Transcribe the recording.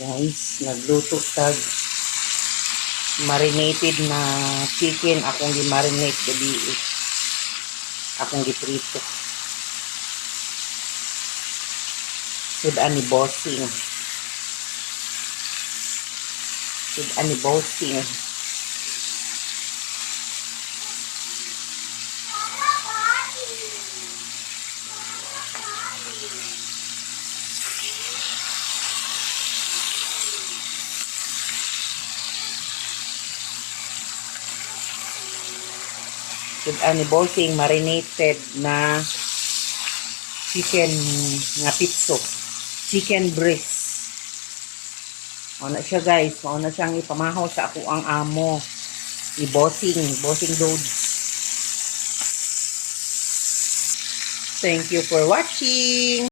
Guys, nagluto tag marinated na chicken. Akong gi-marinate gabi. Akong giprito. Sudan ni bossing. Sudan ni bossing. Sudan ni bossing marinated na chicken nga pitso. Chicken breast. Mauna siya guys. Mauna siyang ipamahaw sa ako ang amo. Ni bossing. Bossing Loads. Thank you for watching.